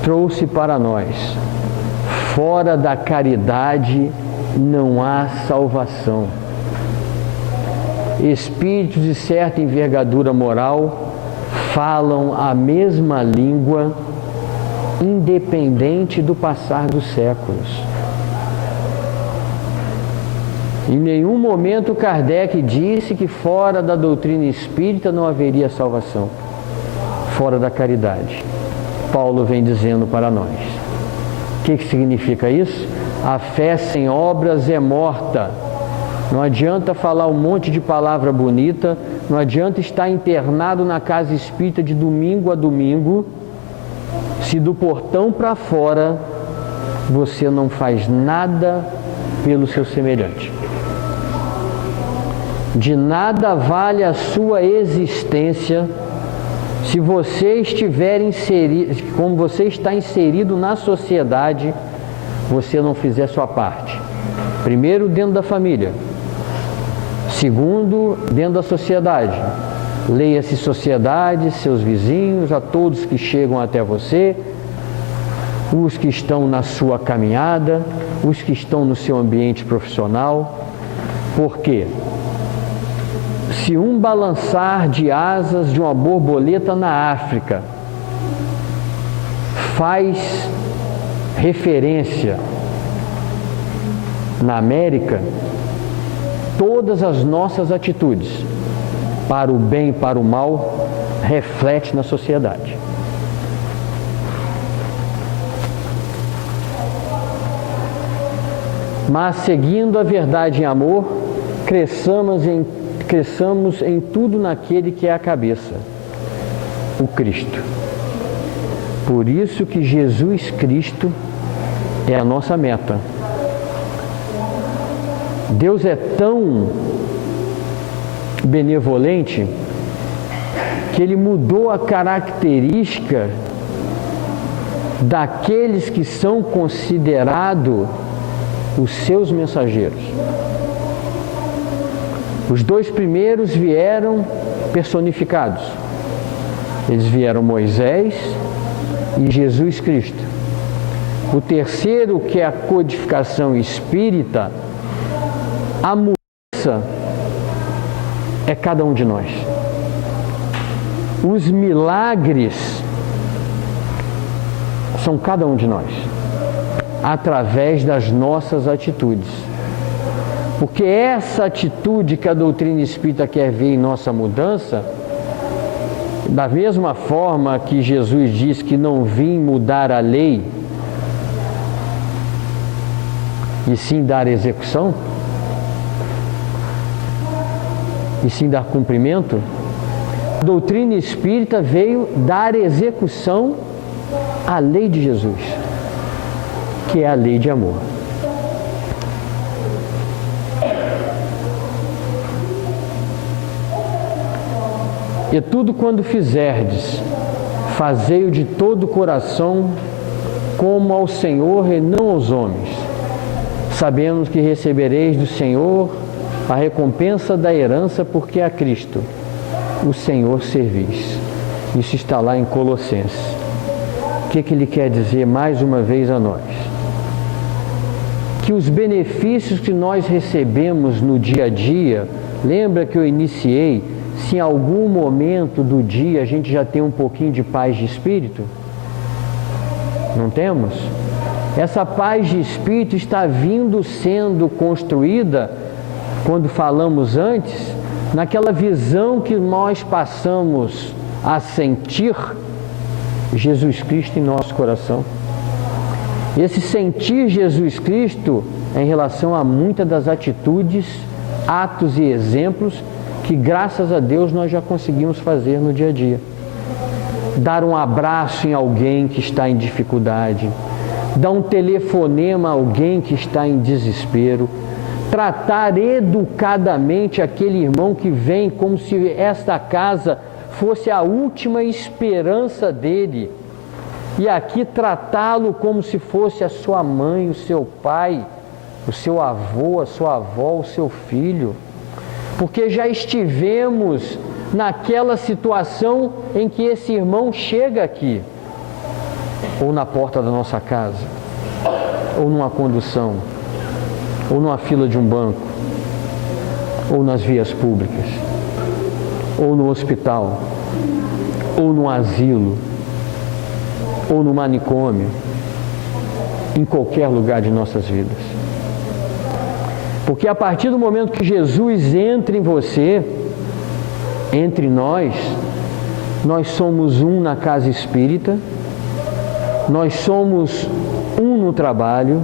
trouxe para nós: fora da caridade não há salvação. Espíritos de certa envergadura moral falam a mesma língua, independente do passar dos séculos. Em nenhum momento Kardec disse que fora da doutrina espírita não haveria salvação, fora da caridade. Paulo vem dizendo para nós. O que significa isso? A fé sem obras é morta. Não adianta falar um monte de palavra bonita, não adianta estar internado na casa espírita de domingo a domingo, se do portão para fora você não faz nada pelo seu semelhante. De nada vale a sua existência se você estiver inserido, como você está inserido na sociedade, você não fizer sua parte. Primeiro, dentro da família. Segundo, dentro da sociedade. Leia-se sociedade, seus vizinhos, a todos que chegam até você, os que estão na sua caminhada, os que estão no seu ambiente profissional. Por quê? Se um balançar de asas de uma borboleta na África faz referência na América, todas as nossas atitudes, para o bem e para o mal, refletem na sociedade. Mas, seguindo a verdade em amor, cresçamos em tudo naquele que é a cabeça, o Cristo. Por isso que Jesus Cristo é a nossa meta. Deus é tão benevolente que ele mudou a característica daqueles que são considerados os seus mensageiros. Os dois primeiros vieram personificados. Eles vieram Moisés e Jesus Cristo. O terceiro, que é a codificação espírita, a mudança é cada um de nós. Os milagres são cada um de nós, através das nossas atitudes. Porque essa atitude que a doutrina espírita quer ver em nossa mudança, da mesma forma que Jesus diz que não vim mudar a lei, e sim dar execução, e sim dar cumprimento, a doutrina espírita veio dar execução à lei de Jesus, que é a lei de amor. E tudo quando fizerdes, fazei-o de todo o coração, como ao Senhor e não aos homens, sabemos que recebereis do Senhor a recompensa da herança, porque a Cristo, o Senhor, servis. Isso está lá em Colossenses. O que ele quer dizer mais uma vez a nós? Que os benefícios que nós recebemos no dia a dia, lembra que eu iniciei, se em algum momento do dia a gente já tem um pouquinho de paz de espírito? Não temos? Essa paz de espírito está sendo construída, quando falamos antes, naquela visão que nós passamos a sentir Jesus Cristo em nosso coração. Esse sentir Jesus Cristo é em relação a muitas das atitudes, atos e exemplos que, graças a Deus, nós já conseguimos fazer no dia a dia. Dar um abraço em alguém que está em dificuldade, dar um telefonema a alguém que está em desespero, tratar educadamente aquele irmão que vem como se esta casa fosse a última esperança dele, e aqui tratá-lo como se fosse a sua mãe, o seu pai, o seu avô, a sua avó, o seu filho, porque já estivemos naquela situação em que esse irmão chega aqui, ou na porta da nossa casa, ou numa condução, ou numa fila de um banco, ou nas vias públicas, ou no hospital, ou no asilo, ou no manicômio, em qualquer lugar de nossas vidas. Porque a partir do momento que Jesus entra em você, entre nós somos um na casa espírita, nós somos um no trabalho,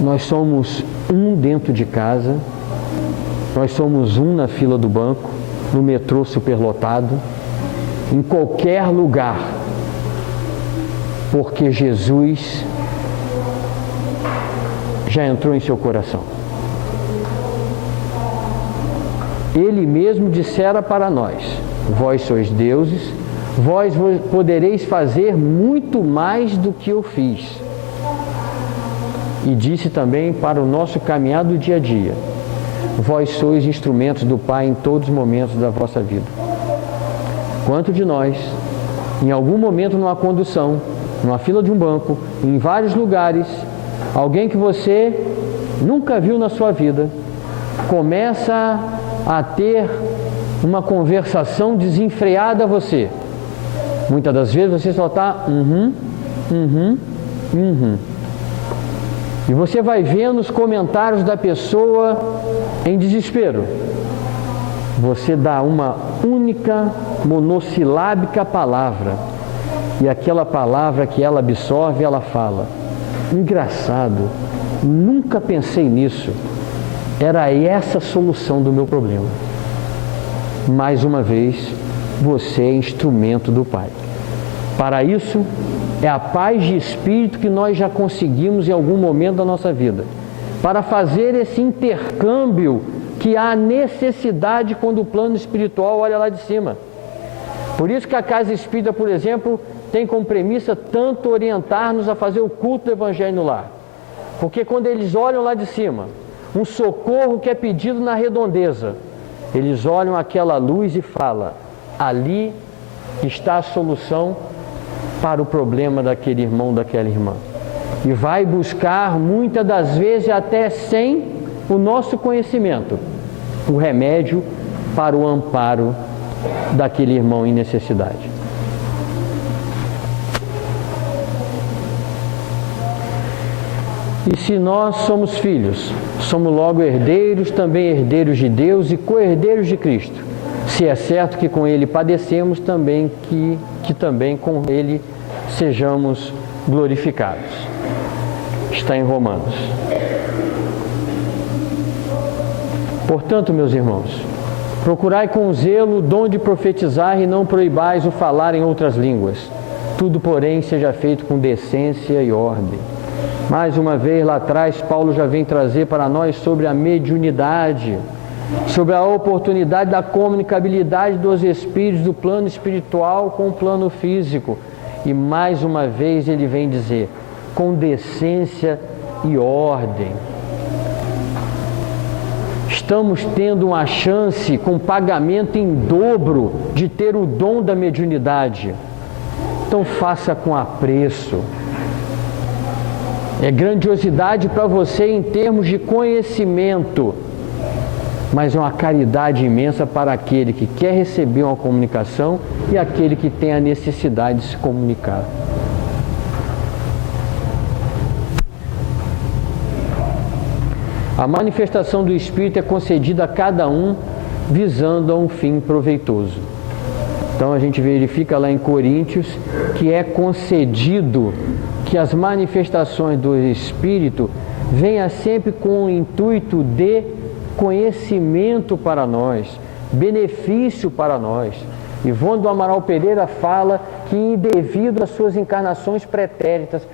nós somos um dentro de casa, nós somos um na fila do banco, no metrô superlotado, em qualquer lugar, porque Jesus já entrou em seu coração. Ele mesmo dissera para nós: vós sois deuses, vós podereis fazer muito mais do que eu fiz. E disse também para o nosso caminhar do dia a dia: vós sois instrumentos do Pai em todos os momentos da vossa vida. Quanto de nós, em algum momento numa condução, numa fila de um banco, em vários lugares, alguém que você nunca viu na sua vida, começa a ter uma conversação desenfreada a você. Muitas das vezes você só está E você vai vendo os comentários da pessoa em desespero. Você dá uma única monossilábica palavra, e aquela palavra que ela absorve, ela fala: engraçado, nunca pensei nisso. Era essa a solução do meu problema. Mais uma vez, você é instrumento do Pai. Para isso, é a paz de espírito que nós já conseguimos em algum momento da nossa vida, para fazer esse intercâmbio que há necessidade quando o plano espiritual olha lá de cima. Por isso que a Casa Espírita, por exemplo, tem como premissa tanto orientar-nos a fazer o culto do Evangelho no lar. Porque quando eles olham lá de cima, um socorro que é pedido na redondeza, eles olham aquela luz e falam: ali está a solução para o problema daquele irmão, daquela irmã. E vai buscar, muitas das vezes até sem o nosso conhecimento, o remédio para o amparo daquele irmão em necessidade. E se nós somos filhos, somos logo herdeiros, também herdeiros de Deus e co-herdeiros de Cristo. Se é certo que com Ele padecemos, também que também com Ele sejamos glorificados. Está em Romanos. Portanto, meus irmãos, procurai com zelo o dom de profetizar e não proibais o falar em outras línguas. Tudo, porém, seja feito com decência e ordem. Mais uma vez, lá atrás, Paulo já vem trazer para nós sobre a mediunidade, sobre a oportunidade da comunicabilidade dos espíritos do plano espiritual com o plano físico. E mais uma vez ele vem dizer, com decência e ordem. Estamos tendo uma chance com pagamento em dobro de ter o dom da mediunidade. Então faça com apreço. É grandiosidade para você em termos de conhecimento, mas é uma caridade imensa para aquele que quer receber uma comunicação e aquele que tem a necessidade de se comunicar. A manifestação do Espírito é concedida a cada um visando a um fim proveitoso. Então a gente verifica lá em Coríntios que é concedido que as manifestações do Espírito venham sempre com o intuito de conhecimento para nós, benefício para nós. Ivone do Amaral Pereira fala que, devido às suas encarnações pretéritas,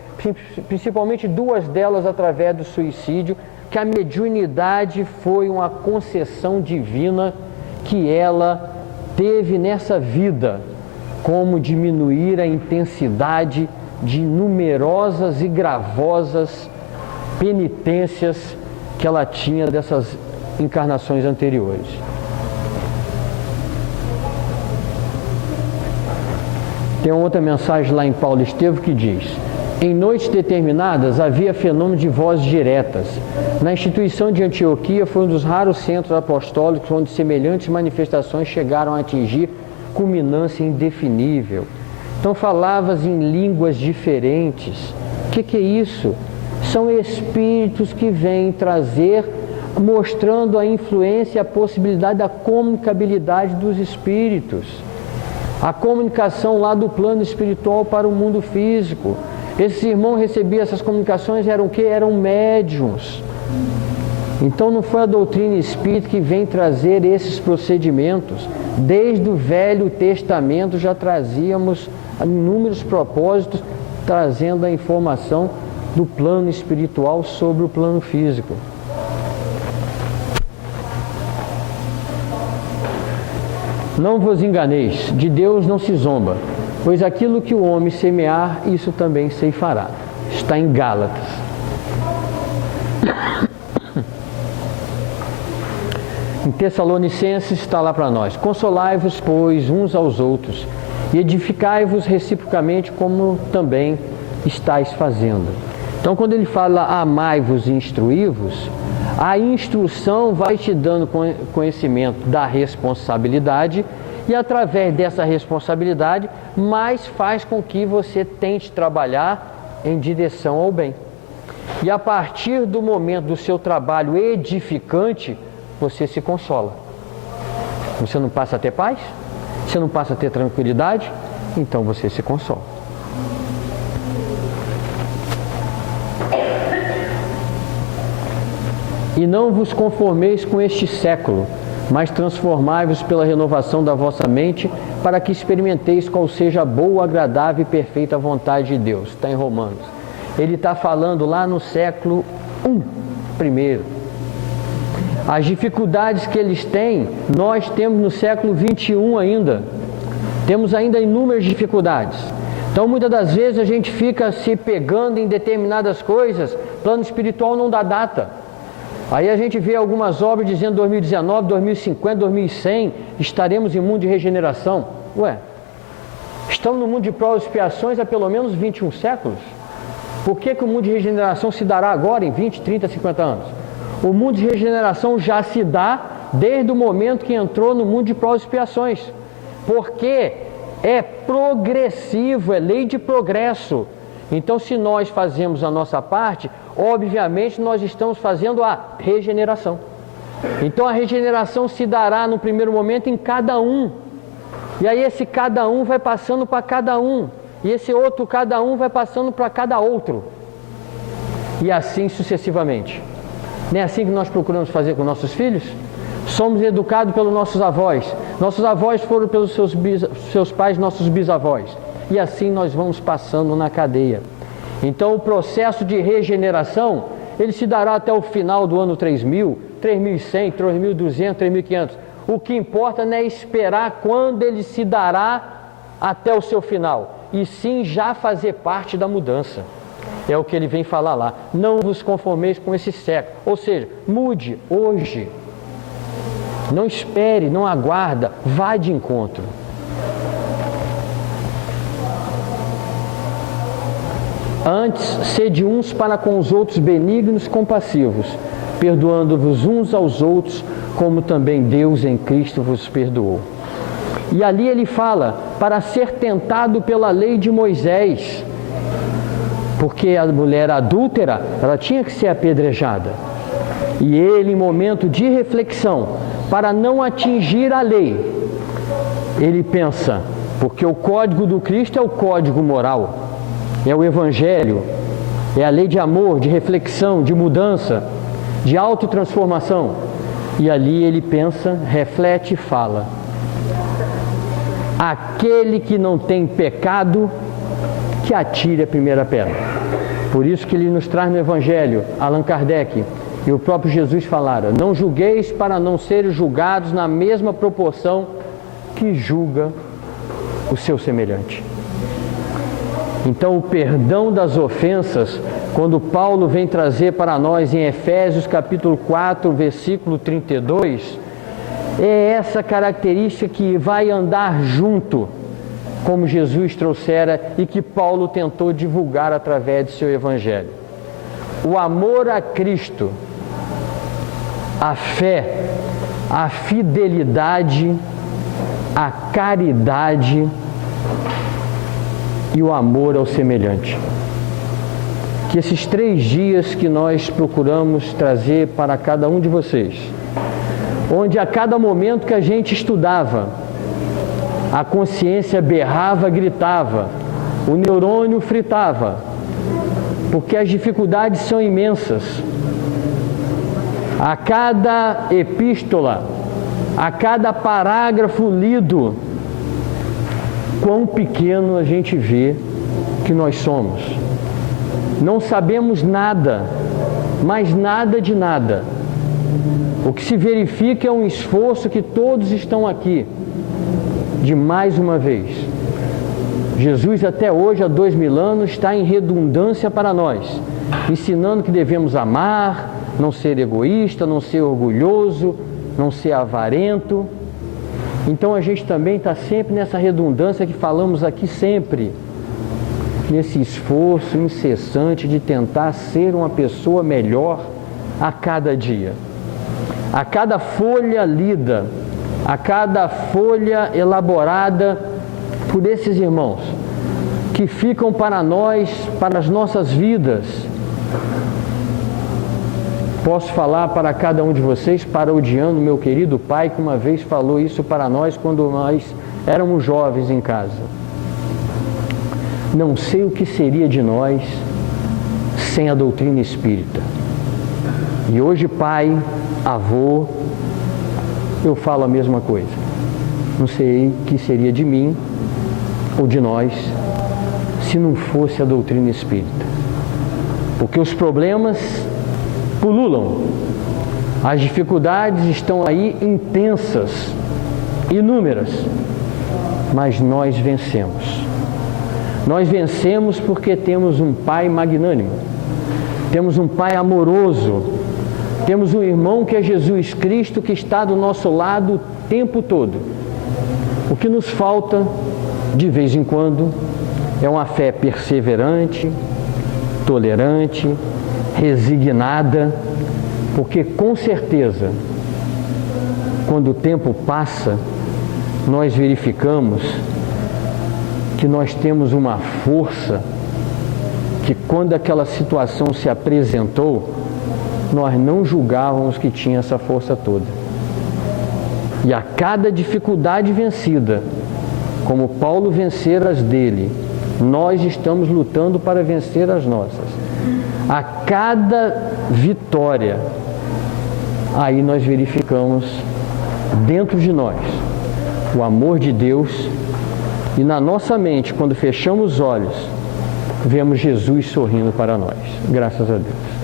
principalmente duas delas através do suicídio, que a mediunidade foi uma concessão divina que ela teve nessa vida, como diminuir a intensidade de numerosas e gravosas penitências que ela tinha dessas encarnações anteriores. Tem outra mensagem lá em Paulo Estevo que diz: em noites determinadas havia fenômeno de vozes diretas. Na instituição de Antioquia foi um dos raros centros apostólicos onde semelhantes manifestações chegaram a atingir culminância indefinível. Então falavas em línguas diferentes. O que é isso? São espíritos que vêm trazer, mostrando a influência e a possibilidade da comunicabilidade dos espíritos. A comunicação lá do plano espiritual para o mundo físico. Esses irmãos recebiam essas comunicações, eram o quê? Eram médiuns. Então não foi a doutrina espírita que vem trazer esses procedimentos. Desde o Velho Testamento já trazíamos inúmeros propósitos, trazendo a informação do plano espiritual sobre o plano físico. Não vos enganeis, de Deus não se zomba, pois aquilo que o homem semear, isso também ceifará. Está em Gálatas. Em Tessalonicenses está lá para nós: consolai-vos, pois, uns aos outros, e edificai-vos reciprocamente, como também estáis fazendo. Então, quando ele fala amai-vos e instruí-vos, a instrução vai te dando conhecimento da responsabilidade, e através dessa responsabilidade, mais faz com que você tente trabalhar em direção ao bem. E a partir do momento do seu trabalho edificante, você se consola. Você não passa a ter paz? Você não passa a ter tranquilidade? Então você se consola. E não vos conformeis com este século, mas transformai-vos pela renovação da vossa mente, para que experimenteis qual seja a boa, agradável e perfeita vontade de Deus. Está em Romanos. Ele está falando lá no século I, primeiro. As dificuldades que eles têm, nós temos no século 21 ainda. Temos ainda inúmeras dificuldades. Então, muitas das vezes a gente fica se pegando em determinadas coisas, plano espiritual não dá data. Aí a gente vê algumas obras dizendo 2019, 2050, 2100, estaremos em mundo de regeneração. Ué, estamos no mundo de provas e expiações há pelo menos 21 séculos? Por que o mundo de regeneração se dará agora em 20, 30, 50 anos? O mundo de regeneração já se dá desde o momento que entrou no mundo de provas e expiações. Porque é progressivo, é lei de progresso. Então, se nós fazemos a nossa parte, obviamente nós estamos fazendo a regeneração. Então, a regeneração se dará no primeiro momento em cada um. E aí esse cada um vai passando para cada um. E esse outro cada um vai passando para cada outro. E assim sucessivamente. Não é assim que nós procuramos fazer com nossos filhos? Somos educados pelos nossos avós. Nossos avós foram pelos seus pais, nossos bisavós. E assim nós vamos passando na cadeia. Então o processo de regeneração, ele se dará até o final do ano 3000, 3100, 3200, 3500. O que importa não é esperar quando ele se dará até o seu final, e sim já fazer parte da mudança. É o que ele vem falar lá. Não vos conformeis com esse século. Ou seja, mude hoje. Não espere, não aguarda, vá de encontro. Antes, sede uns para com os outros benignos, compassivos, perdoando-vos uns aos outros, como também Deus em Cristo vos perdoou. E ali ele fala, para ser tentado pela lei de Moisés, porque a mulher adúltera, ela tinha que ser apedrejada. E ele, em momento de reflexão, para não atingir a lei, ele pensa, porque o código do Cristo é o código moral, é o Evangelho, é a lei de amor, de reflexão, de mudança, de autotransformação. E ali ele pensa, reflete e fala: aquele que não tem pecado, que atire a primeira pedra. Por isso que ele nos traz no Evangelho, Allan Kardec e o próprio Jesus falaram: não julgueis para não serem julgados na mesma proporção que julga o seu semelhante. Então, o perdão das ofensas, quando Paulo vem trazer para nós em Efésios capítulo 4, versículo 32, é essa característica que vai andar junto, como Jesus trouxera e que Paulo tentou divulgar através de seu Evangelho. O amor a Cristo, a fé, a fidelidade, a caridade e o amor ao semelhante. Que esses 3 dias que nós procuramos trazer para cada um de vocês, onde a cada momento que a gente estudava, a consciência berrava, gritava, o neurônio fritava, porque as dificuldades são imensas. A cada epístola, a cada parágrafo lido, quão pequeno a gente vê que nós somos. Não sabemos nada, mas nada de nada. O que se verifica é um esforço que todos estão aqui, de mais uma vez. Jesus até hoje, há 2000 anos, está em redundância para nós, ensinando que devemos amar, não ser egoísta, não ser orgulhoso, não ser avarento. Então a gente também está sempre nessa redundância que falamos aqui sempre, nesse esforço incessante de tentar ser uma pessoa melhor a cada dia. A cada folha lida, a cada folha elaborada por esses irmãos, que ficam para nós, para as nossas vidas. Posso falar para cada um de vocês, parodiando meu querido pai, que uma vez falou isso para nós quando nós éramos jovens em casa. Não sei o que seria de nós sem a doutrina espírita. E hoje, pai, avô, eu falo a mesma coisa. Não sei o que seria de mim ou de nós se não fosse a doutrina espírita. Porque os problemas pululam, As dificuldades estão aí intensas, inúmeras, mas nós vencemos. Nós vencemos porque temos um Pai magnânimo, temos um Pai amoroso, temos um irmão que é Jesus Cristo, que está do nosso lado o tempo todo. O que nos falta, de vez em quando, é uma fé perseverante, tolerante, resignada, porque com certeza, quando o tempo passa, nós verificamos que nós temos uma força que, quando aquela situação se apresentou, nós não julgávamos que tinha essa força toda. E a cada dificuldade vencida, como Paulo vencera as dele, nós estamos lutando para vencer as nossas. A cada vitória, aí nós verificamos dentro de nós o amor de Deus, e na nossa mente, quando fechamos os olhos, vemos Jesus sorrindo para nós. Graças a Deus.